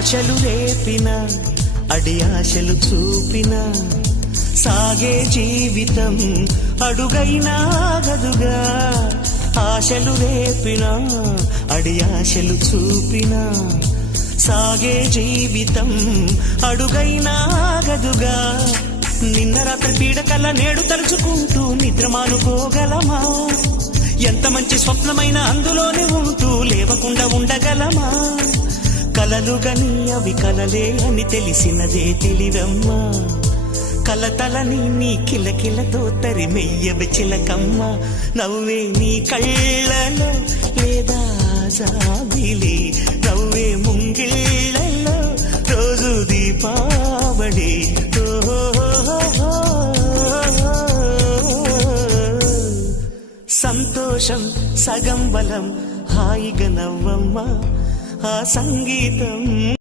ఆశలు రేపిన అడి ఆశలు చూపిన సాగే జీవితం అడుగైనా గదుగా. ఆశలు రేపిన అడి ఆశలు చూపిన సాగే జీవితం అడుగైనా గదుగా. నిన్న రాత్రి పీడకల నేడు తలుచుకుంటూ నిద్రమానుకోగలమా? ఎంత మంచి స్వప్నమైన అందులోనే ఉంటూ లేవకుండా ఉండగలమా? కలలుగని అవి కలలే అని తెలిసినదే తెలివమ్మా. కలతలని నీ కిలకిలతో తరిమెయ్యవి చిలకమ్మ. నవ్వే నీ కళ్ళలో లేదా జాబిలి, నవ్వే ముంగిళ్ళలో రోజు దీపావళి. సంతోషం సగం బలం, హాయిగా నవ్వమ్మ ఆ సంగీతం.